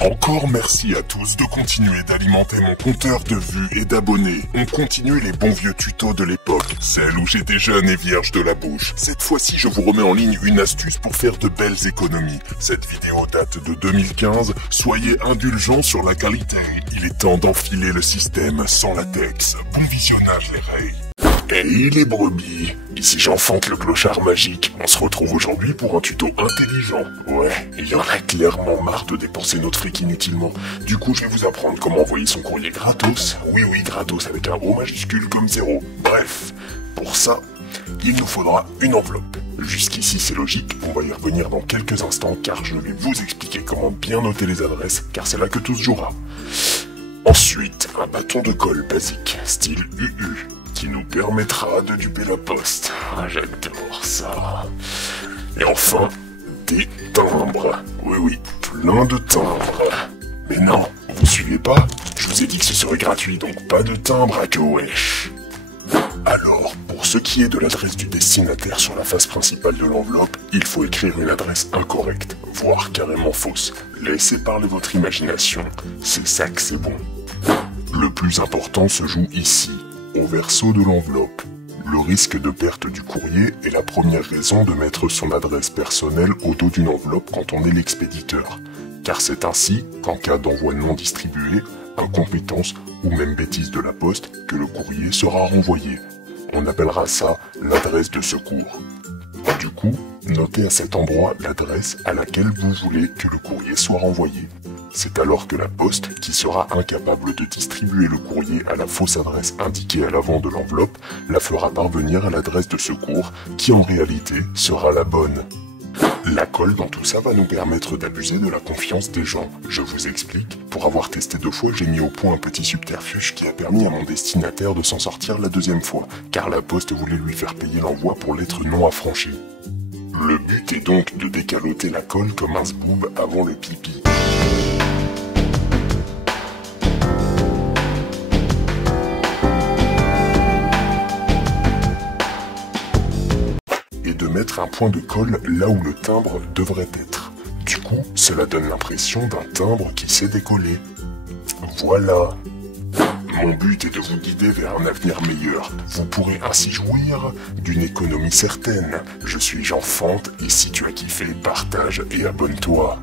Encore merci à tous de continuer d'alimenter mon compteur de vues et d'abonnés. On continue les bons vieux tutos de l'époque, celle où j'étais jeune et vierge de la bouche. Cette fois-ci, je vous remets en ligne une astuce pour faire de belles économies. Cette vidéo date de 2015, soyez indulgents sur la qualité. Il est temps d'enfiler le système sans latex. Bon visionnage les reilles. Hey les brebis, ici j'enfante le clochard magique. On se retrouve aujourd'hui pour un tuto intelligent. Ouais, il y en a clairement marre de dépenser notre fric inutilement. Du coup, je vais vous apprendre comment envoyer son courrier gratos. Oui, gratos avec un O majuscule comme 0. Bref, pour ça, il nous faudra une enveloppe. Jusqu'ici c'est logique, on va y revenir dans quelques instants car je vais vous expliquer comment bien noter les adresses car c'est là que tout se jouera. Ensuite, un bâton de colle basique, style UU. Qui nous permettra de duper la poste. Ah, j'adore ça. Et enfin, des timbres. Oui, plein de timbres. Mais non, vous suivez pas? Je vous ai dit que ce serait gratuit, donc pas de timbre à que wesh. Alors, pour ce qui est de l'adresse du destinataire sur la face principale de l'enveloppe, il faut écrire une adresse incorrecte, voire carrément fausse. Laissez parler votre imagination, c'est ça que c'est bon. Le plus important se joue ici. Au verso de l'enveloppe. Le risque de perte du courrier est la première raison de mettre son adresse personnelle au dos d'une enveloppe quand on est l'expéditeur. Car c'est ainsi qu'en cas d'envoi non distribué, incompétence ou même bêtise de la poste, que le courrier sera renvoyé. On appellera ça l'adresse de secours. Du coup, notez à cet endroit l'adresse à laquelle vous voulez que le courrier soit renvoyé. C'est alors que la poste, qui sera incapable de distribuer le courrier à la fausse adresse indiquée à l'avant de l'enveloppe, la fera parvenir à l'adresse de secours, qui en réalité sera la bonne. La colle dans tout ça va nous permettre d'abuser de la confiance des gens. Je vous explique. Pour avoir testé 2 fois, j'ai mis au point un petit subterfuge qui a permis à mon destinataire de s'en sortir la 2e fois, car la poste voulait lui faire payer l'envoi pour lettre non affranchie. Le but est donc de décaloter la colle comme un sboob avant le pipi. De mettre un point de colle là où le timbre devrait être. Du coup, cela donne l'impression d'un timbre qui s'est décollé. Voilà. Mon but est de vous guider vers un avenir meilleur. Vous pourrez ainsi jouir d'une économie certaine. Je suis Jean Fante et si tu as kiffé, partage et abonne-toi.